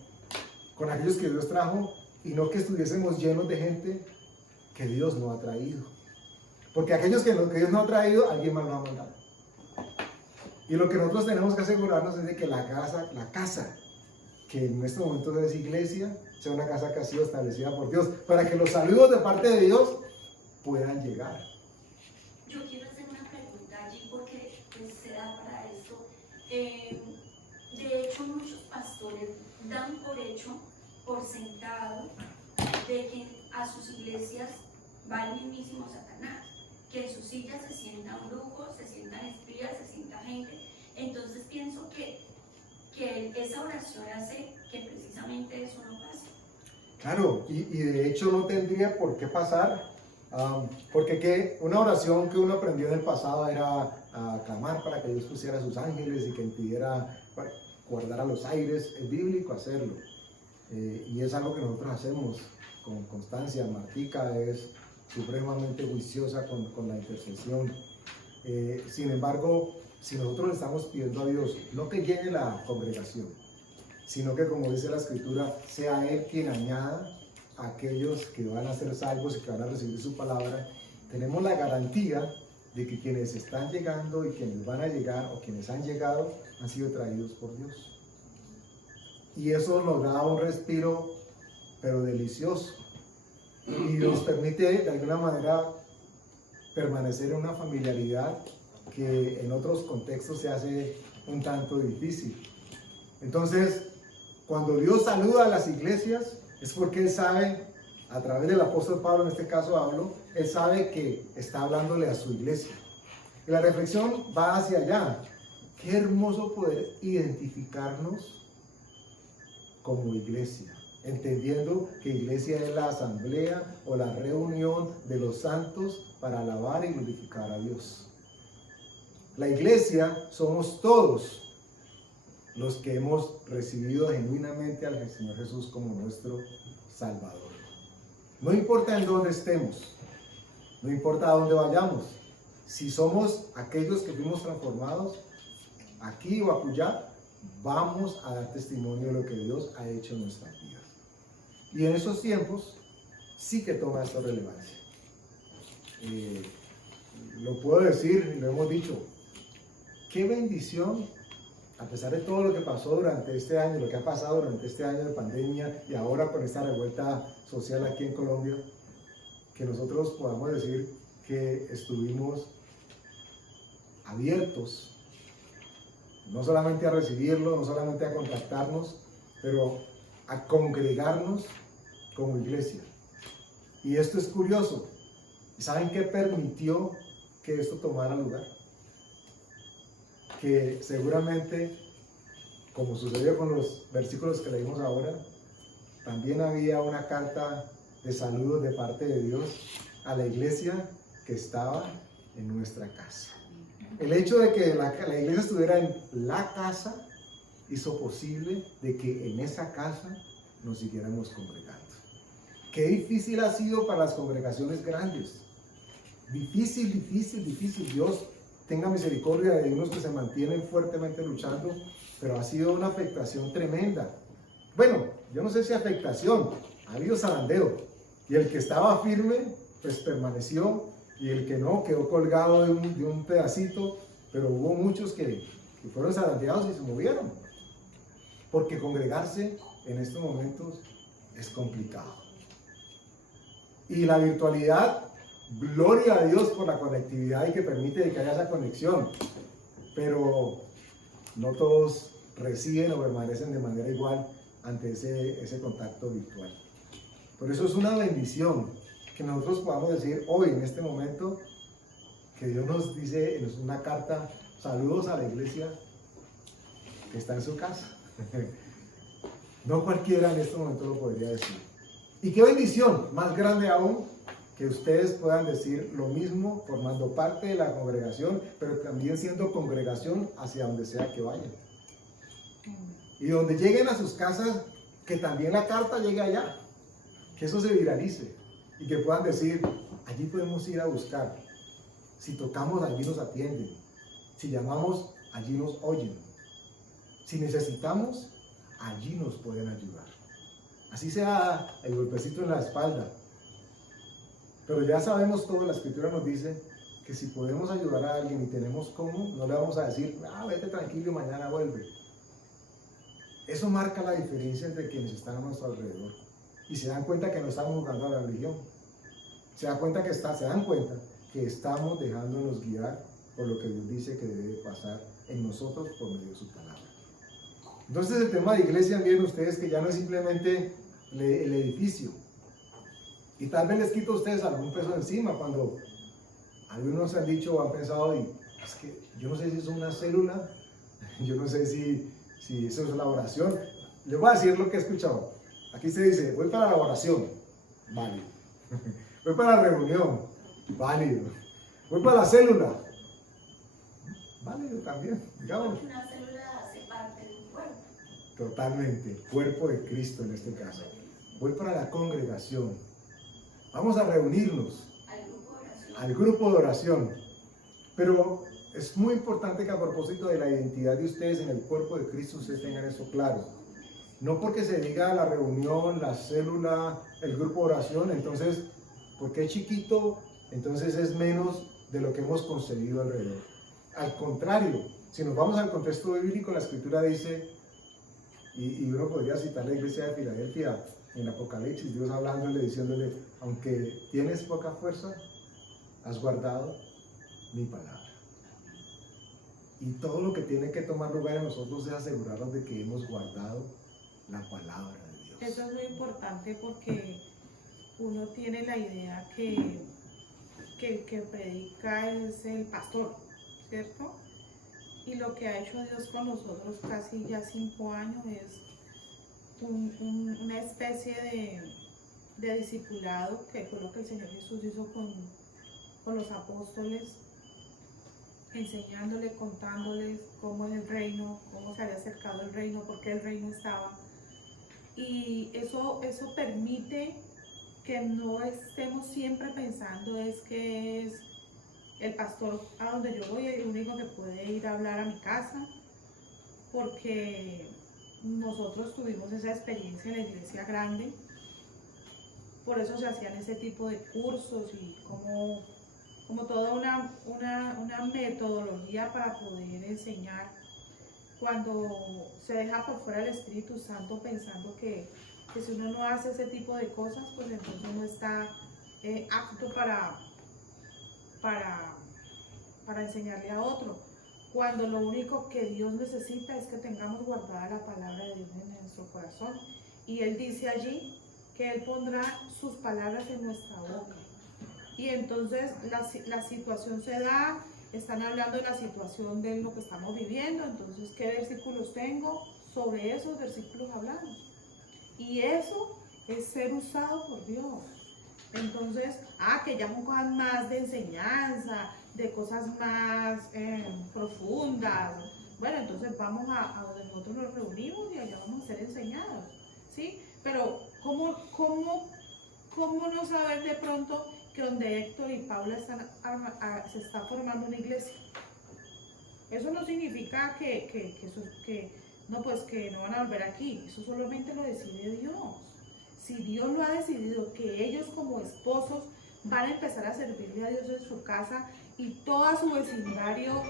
con aquellos que Dios trajo, y no que estuviésemos llenos de gente que Dios no ha traído. Porque aquellos que Dios no ha traído, alguien más lo ha mandado. Y lo que nosotros tenemos que asegurarnos es de que la casa, que en estos momentos es iglesia, sea una casa que ha sido establecida por Dios, para que los saludos de parte de Dios puedan llegar. Yo quiero hacer una pregunta allí porque pues, se da para esto. De hecho, muchos pastores dan por sentado de que a sus iglesias va el mismísimo Satanás, que en sus sillas se sientan brujos, se sientan espías, se sienta gente. Entonces pienso que esa oración hace que precisamente eso no pase. Claro, y de hecho no tendría por qué pasar, porque una oración que uno aprendió en el pasado era clamar para que Dios pusiera a sus ángeles y que impidiera guardar los aires. Es bíblico hacerlo, y es algo que nosotros hacemos con constancia. Martica es supremamente juiciosa con la intercesión. Sin embargo, si nosotros le estamos pidiendo a Dios no que llene la congregación, sino que, como dice la Escritura, sea Él quien añada a aquellos que van a ser salvos y que van a recibir su palabra, tenemos la garantía de que quienes están llegando y quienes van a llegar o quienes han llegado han sido traídos por Dios. Y eso nos da un respiro, pero delicioso, y nos permite de alguna manera permanecer en una familiaridad que en otros contextos se hace un tanto difícil. Entonces, cuando Dios saluda a las iglesias, es porque Él sabe, a través del apóstol Pablo, en este caso hablo, Él sabe que está hablándole a su iglesia. Y la reflexión va hacia allá. Qué hermoso poder identificarnos como iglesia, entendiendo que iglesia es la asamblea o la reunión de los santos para alabar y glorificar a Dios. La iglesia somos todos los que hemos recibido genuinamente al Señor Jesús como nuestro Salvador. No importa en dónde estemos, no importa a dónde vayamos, si somos aquellos que fuimos transformados, aquí o acullá, vamos a dar testimonio de lo que Dios ha hecho en nuestras vidas. Y en esos tiempos sí que toma esta relevancia. Lo puedo decir y lo hemos dicho, qué bendición, a pesar de todo lo que pasó durante este año, lo que ha pasado durante este año de pandemia y ahora con esta revuelta social aquí en Colombia, que nosotros podamos decir que estuvimos abiertos, no solamente a recibirlo, no solamente a contactarnos, pero a congregarnos como iglesia. Y esto es curioso. ¿Saben qué permitió que esto tomara lugar? Que seguramente, como sucedió con los versículos que leímos ahora, también había una carta de saludos de parte de Dios a la iglesia que estaba en nuestra casa. El hecho de que la iglesia estuviera en la casa hizo posible de que en esa casa nos siguiéramos congregando. Qué difícil ha sido para las congregaciones grandes. Difícil. Dios tenga misericordia de unos que se mantienen fuertemente luchando, pero ha sido una afectación tremenda. Bueno, yo no sé si afectación, ha habido zarandeo. Y el que estaba firme, pues permaneció, y el que no, quedó colgado de un pedacito, pero hubo muchos que fueron zarandeados y se movieron. Porque congregarse en estos momentos es complicado. Y la virtualidad, gloria a Dios por la conectividad y que permite que haya esa conexión, pero no todos reciben o permanecen de manera igual ante ese contacto virtual. Por eso es una bendición que nosotros podamos decir hoy, en este momento, que Dios nos dice en una carta, saludos a la iglesia que está en su casa. No cualquiera en este momento lo podría decir. Y qué bendición, más grande aún, que ustedes puedan decir lo mismo, formando parte de la congregación, pero también siendo congregación hacia donde sea que vayan. Y donde lleguen a sus casas, que también la carta llegue allá, que eso se viralice y que puedan decir, allí podemos ir a buscar. Si tocamos, allí nos atienden. Si llamamos, allí nos oyen. Si necesitamos, allí nos pueden ayudar. Así sea el golpecito en la espalda. Pero ya sabemos todo, la escritura nos dice que si podemos ayudar a alguien y tenemos cómo, no le vamos a decir, vete tranquilo, mañana vuelve. Eso marca la diferencia entre quienes están a nuestro alrededor. Y se dan cuenta que no estamos jugando a la religión. Se dan cuenta que estamos dejándonos guiar por lo que Dios dice que debe pasar en nosotros por medio de su palabra. Entonces el tema de iglesia, miren ustedes que ya no es simplemente el edificio. Y tal vez les quito a ustedes algún peso encima cuando algunos han dicho o han pensado, y es que yo no sé si es una célula, yo no sé si eso es la oración. Les voy a decir lo que he escuchado. Aquí se dice, voy para la oración, válido. Voy para la reunión, válido. Voy para la célula, válido también, digamos. Una célula hace parte de un cuerpo. Totalmente, el cuerpo de Cristo en este caso. Voy para la congregación. Vamos a reunirnos al grupo de oración. Pero es muy importante que a propósito de la identidad de ustedes en el cuerpo de Cristo, ustedes tengan eso claro. No porque se diga la reunión, la célula, el grupo de oración, entonces, porque es chiquito, entonces es menos de lo que hemos concebido alrededor. Al contrario, si nos vamos al contexto bíblico, la escritura dice, y uno podría citar la iglesia de Filadelfia en Apocalipsis, Dios hablándole, diciéndole, aunque tienes poca fuerza, has guardado mi palabra. Y todo lo que tiene que tomar lugar en nosotros es asegurarnos de que hemos guardado la palabra de Dios. Eso es muy importante porque uno tiene la idea que el que predica es el pastor, ¿cierto? Y lo que ha hecho Dios con nosotros casi ya 5 años es una especie de discipulado, que fue lo que el Señor Jesús hizo con los apóstoles, enseñándoles, contándoles cómo es el reino, cómo se había acercado el reino, por qué el reino estaba Y eso permite que no estemos siempre pensando es que es el pastor a donde yo voy el único que puede ir a hablar a mi casa, porque nosotros tuvimos esa experiencia en la iglesia grande, por eso se hacían ese tipo de cursos y como toda una metodología para poder enseñar. Cuando se deja por fuera el Espíritu Santo pensando que si uno no hace ese tipo de cosas, pues entonces no está apto para enseñarle a otro. Cuando lo único que Dios necesita es que tengamos guardada la palabra de Dios en nuestro corazón. Y Él dice allí que Él pondrá sus palabras en nuestra boca. Y entonces la situación se da, están hablando de la situación de lo que estamos viviendo, entonces ¿qué versículos tengo? Sobre esos versículos hablamos. Y eso es ser usado por Dios. Entonces, que ya son cosas más de enseñanza, de cosas más profundas. Bueno, entonces vamos a donde nosotros nos reunimos y allá vamos a ser enseñados, ¿sí? Pero ¿cómo no saber de pronto que donde Héctor y Paula se está formando una iglesia? Eso no significa que no van a volver aquí. Eso solamente lo decide Dios. Si Dios lo ha decidido que ellos como esposos van a empezar a servirle a Dios en su casa y todo su vecindario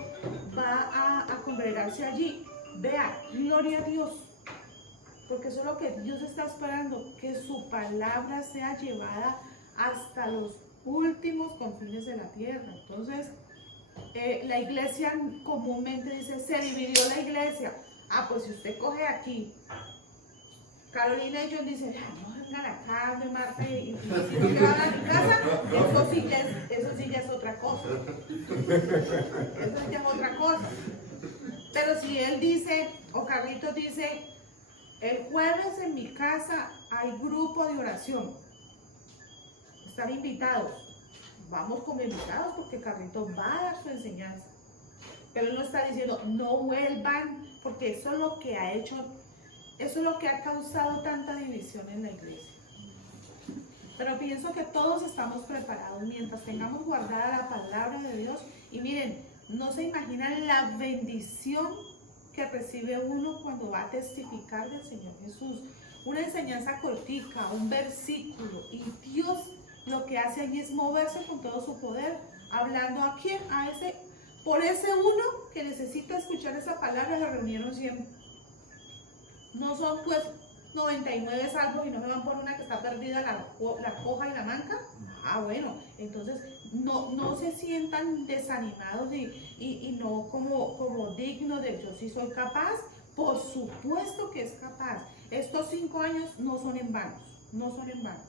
va a congregarse allí, vea, gloria a Dios, porque eso es lo que Dios está esperando, que su palabra sea llevada hasta los últimos confines de la tierra. Entonces, la iglesia comúnmente dice, se dividió la iglesia. Pues si usted coge aquí, Carolina y John dicen, no vengan acá, de Marta, y si no se van a mi casa, eso sí ya es otra cosa. Eso ya es otra cosa. Pero si él dice, o Carlitos dice, el jueves en mi casa hay grupo de oración, están invitados, vamos como invitados porque Carlitos va a dar su enseñanza. Pero él no está diciendo, no vuelvan, porque eso es lo que ha hecho, eso es lo que ha causado tanta división en la iglesia. Pero pienso que todos estamos preparados mientras tengamos guardada la palabra de Dios. Y miren, no se imaginan la bendición que recibe uno cuando va a testificar del Señor Jesús. Una enseñanza cortica, un versículo, y Dios lo que hace allí es moverse con todo su poder, hablando a quién, por ese uno que necesita escuchar esa palabra. La reunieron 100. No son pues 99 salvos y no me van por una que está perdida, la coja y la manca. Bueno, entonces no se sientan desanimados y no como dignos de yo sí soy capaz. Por supuesto que es capaz. Estos 5 años no son en vano, no son en vano.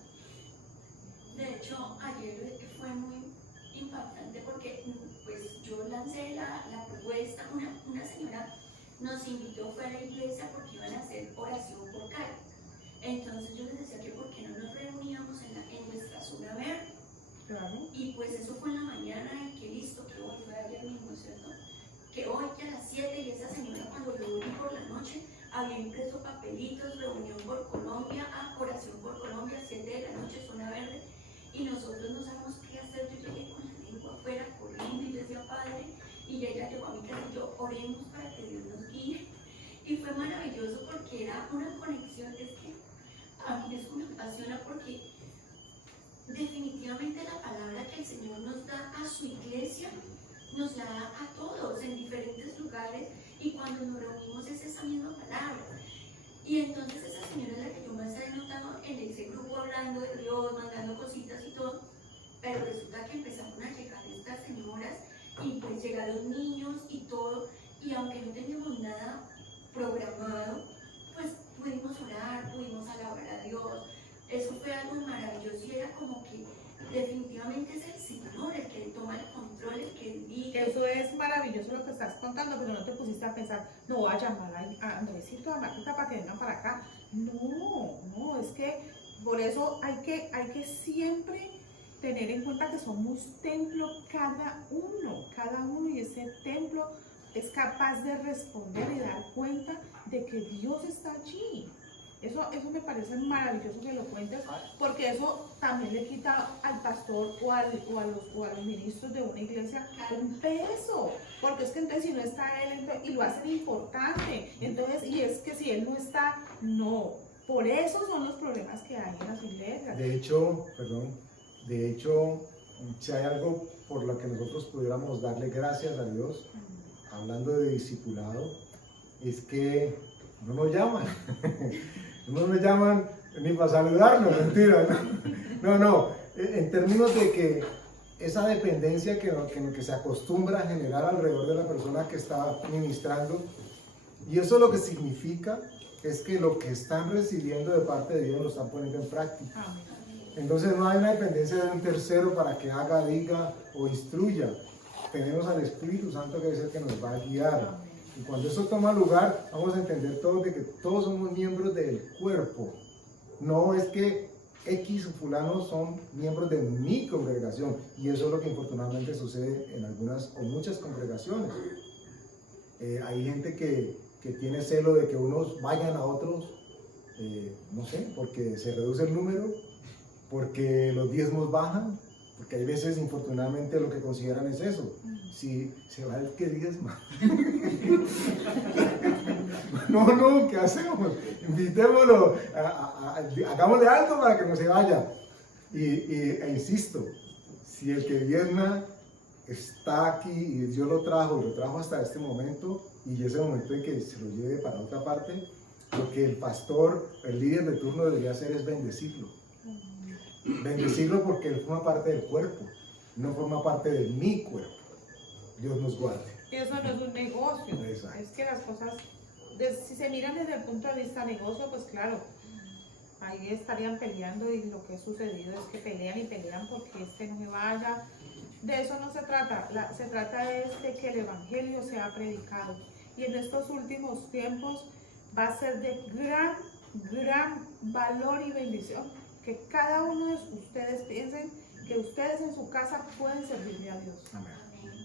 De hecho, ayer fue muy impactante porque pues yo lancé la propuesta, una señora nos invitó, fue a la iglesia porque iban a hacer oración por Cali. Entonces yo les decía que por qué no nos reuníamos en nuestra zona verde. Claro. Y pues eso fue en la mañana, y que listo, que hoy fue ayer mismo, ¿cierto? Que hoy que a las 7, y esa señora cuando yo volví por la noche había impreso papelitos, reunión por Colombia, oración por Colombia, 7 de la noche, zona verde, y nosotros no sabemos qué hacer. Yo llegué con la lengua afuera, corriendo, y le decía, Padre, y ella llegó a mi casa y yo, oremos para que Dios nos guíe. Y fue maravilloso porque era una conexión, es que a mí eso me apasiona porque definitivamente la palabra que el Señor nos da a su iglesia, nos la da a todos en diferentes lugares, y cuando nos reunimos es esa misma palabra. Y entonces esa señora es la que yo más he notado en ese grupo, hablando de Dios, mandando cositas y todo, pero resulta que empezaron a llegar estas señoras y pues llegaron niños y todo, y aunque no teníamos nada programado, pues pudimos orar, pudimos alabar a Dios. Eso fue algo maravilloso y era como que definitivamente es el Señor el que toma el control, el que dirige. Eso es maravilloso lo que estás contando, pero no te pusiste a pensar, no voy a llamar a Andresito, a Marquita para que vengan para acá. No, es que por eso hay que siempre tener en cuenta que somos templo cada uno, y ese templo es capaz de responder y dar cuenta de que Dios está allí. Eso me parece maravilloso que lo cuentes, porque eso también le quita al pastor o a los ministros de una iglesia un peso, porque es que entonces si no está él, entonces, y lo hacen importante, entonces, y es que si él no está, no, por eso son los problemas que hay en las iglesias. De hecho, si hay algo por lo que nosotros pudiéramos darle gracias a Dios, hablando de discipulado, es que no nos llaman. No nos llaman ni para saludarnos, mentira, no, en términos de que esa dependencia que se acostumbra a generar alrededor de la persona que está ministrando, y eso lo que significa es que lo que están recibiendo de parte de Dios lo están poniendo en práctica. Entonces no hay una dependencia de un tercero para que haga, diga o instruya. Tenemos al Espíritu Santo que es el que nos va a guiar. Y cuando eso toma lugar, vamos a entender todos de que todos somos miembros del cuerpo. No es que X o fulano son miembros de mi congregación. Y eso es lo que infortunadamente sucede en algunas o muchas congregaciones. Hay gente que tiene celo de que unos vayan a otros, no sé, porque se reduce el número, porque los diezmos bajan, porque hay veces infortunadamente lo que consideran es eso. Si se va el que diezma. No, ¿qué hacemos? Invitémoslo, hagámosle algo para que no se vaya. E insisto, si el que diezma está aquí y Dios lo trajo hasta este momento, y ese momento en que se lo lleve para otra parte, lo que el pastor, el líder de turno debería hacer es bendecirlo. Bendecirlo porque él forma parte del cuerpo, no forma parte de mi cuerpo. Dios nos guarde. Eso no es un negocio. Exacto. Es que las cosas, si se miran desde el punto de vista negocio, pues claro, ahí estarían peleando, y lo que ha sucedido es que pelean y pelean porque este no se vaya. De eso no se trata. Se trata de que el evangelio sea predicado, y en estos últimos tiempos va a ser de gran valor y bendición que cada uno de ustedes piensen que ustedes en su casa pueden servirle a Dios. Amén.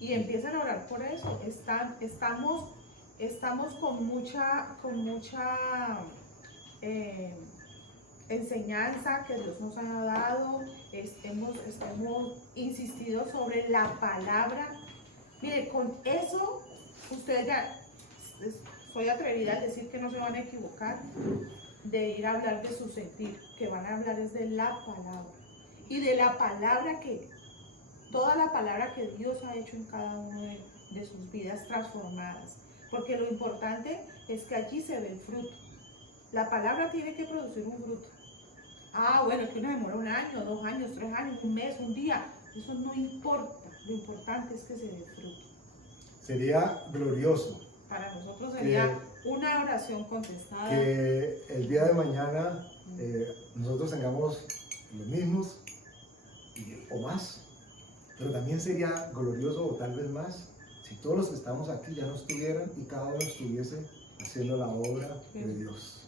Y empiecen a orar por eso. Estamos con mucha enseñanza que Dios nos ha dado. Hemos insistido sobre la palabra. Mire, con eso ustedes ya, soy atrevida a decir que no se van a equivocar de ir a hablar de su sentir, que van a hablar es de la palabra, y de la palabra toda la palabra que Dios ha hecho en cada uno de sus vidas transformadas, porque lo importante es que allí se ve el fruto. La palabra tiene que producir un fruto. Bueno, es que nos demora 1 año, 2 años, 3 años, un mes, un día, eso no importa, lo importante es que se dé el fruto. Sería glorioso Para nosotros sería una oración contestada. Que el día de mañana nosotros tengamos los mismos o más, pero también sería glorioso, o tal vez más, si todos los que estamos aquí ya no estuvieran y cada uno estuviese haciendo la obra de Dios.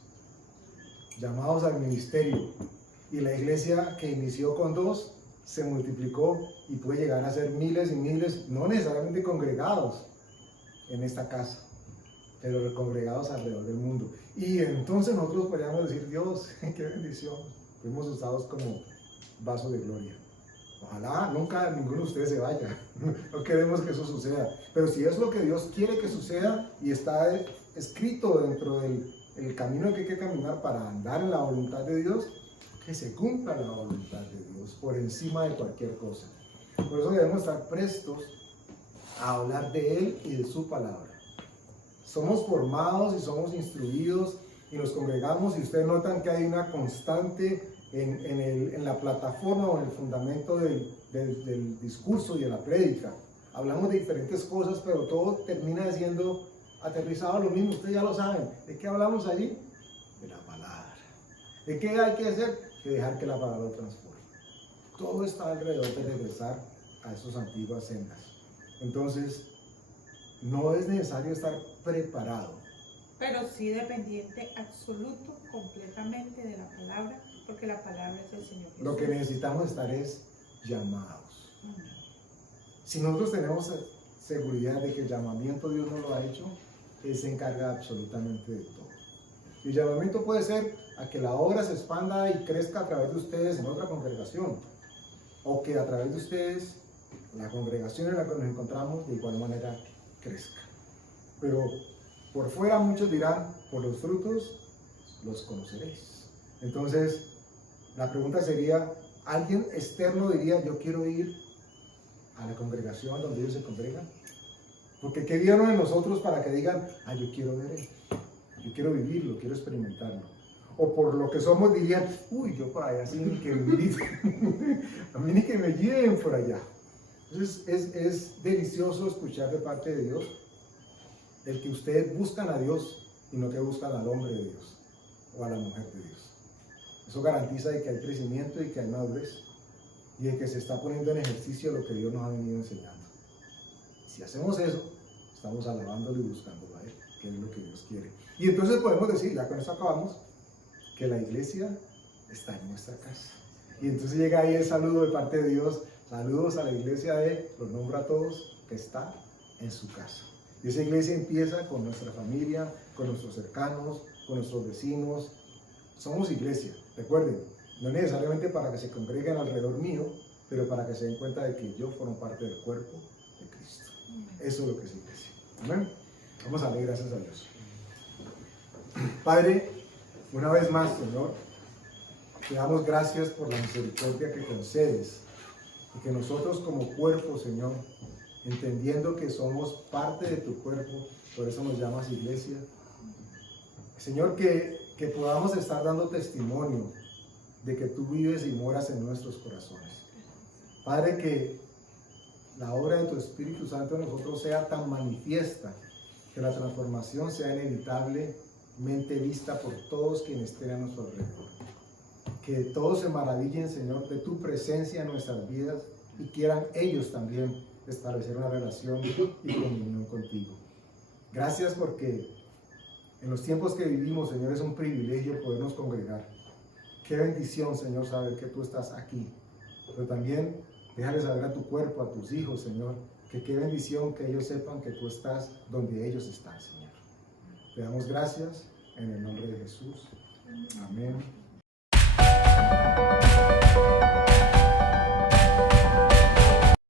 Llamados al ministerio, y la iglesia que inició con 2 se multiplicó y puede llegar a ser miles y miles, no necesariamente congregados en esta casa, pero congregados alrededor del mundo. Y entonces nosotros podríamos decir: Dios, qué bendición, fuimos usados como vaso de gloria. Ojalá nunca ninguno de ustedes se vaya, no queremos que eso suceda, pero si es lo que Dios quiere que suceda y está escrito dentro del camino que hay que caminar para andar en la voluntad de Dios, que se cumpla la voluntad de Dios por encima de cualquier cosa. Por eso debemos estar prestos a hablar de Él y de su palabra. Somos formados y somos instruidos y nos congregamos, y ustedes notan que hay una constante en la plataforma o en el fundamento del discurso y de la prédica. Hablamos de diferentes cosas, pero todo termina siendo aterrizado a lo mismo. Ustedes ya lo saben. ¿De qué hablamos allí? De la palabra. ¿De qué hay que hacer? Que dejar que la palabra transforme. Todo está alrededor de regresar a esas antiguas sendas. Entonces, no es necesario estar preparado, pero sí dependiente absoluto, completamente de la palabra, porque la palabra es del Señor Jesús. Lo que necesitamos estar es llamados. Si nosotros tenemos seguridad de que el llamamiento Dios no lo ha hecho, Él se encarga absolutamente de todo. Y el llamamiento puede ser a que la obra se expanda y crezca a través de ustedes en otra congregación, o que a través de ustedes la congregación en la que nos encontramos de igual manera crezca. Pero por fuera muchos dirán, por los frutos los conoceréis. Entonces, la pregunta sería, ¿alguien externo diría, yo quiero ir a la congregación donde ellos se congregan? Porque ¿qué vieron en nosotros para que digan, yo quiero ver esto, yo quiero vivirlo, quiero experimentarlo? O por lo que somos dirían, uy, yo por allá sí ni que me inviten, a mí ni que me lleven por allá. Entonces es delicioso escuchar de parte de Dios el que ustedes buscan a Dios y no que buscan al hombre de Dios o a la mujer de Dios. Eso garantiza de que hay crecimiento y que hay madurez y de que se está poniendo en ejercicio lo que Dios nos ha venido enseñando. Si hacemos eso, estamos alabándolo y buscándolo a Él, que es lo que Dios quiere. Y entonces podemos decir, ya con eso acabamos, que la iglesia está en nuestra casa. Y entonces llega ahí el saludo de parte de Dios. Saludos a la iglesia los nombra a todos, que está en su casa. Y esa iglesia empieza con nuestra familia, con nuestros cercanos, con nuestros vecinos. Somos iglesia, recuerden, no necesariamente para que se congreguen alrededor mío, pero para que se den cuenta de que yo formo parte del cuerpo de Cristo. Eso es lo que es iglesia. Amén. Vamos a darle gracias a Dios. Padre, una vez más, Señor, te damos gracias por la misericordia que concedes y que nosotros como cuerpo, Señor, entendiendo que somos parte de tu cuerpo, por eso nos llamas iglesia, Señor, que podamos estar dando testimonio de que tú vives y moras en nuestros corazones. Padre, que la obra de tu Espíritu Santo en nosotros sea tan manifiesta que la transformación sea inevitablemente vista por todos quienes estén a nuestro alrededor. Que todos se maravillen, Señor, de tu presencia en nuestras vidas y quieran ellos también establecer una relación y comunión contigo. Gracias porque en los tiempos que vivimos, Señor, es un privilegio podernos congregar. Qué bendición, Señor, saber que tú estás aquí. Pero también déjale saber a tu cuerpo, a tus hijos, Señor, que qué bendición que ellos sepan que tú estás donde ellos están, Señor. Te damos gracias en el nombre de Jesús. Amén.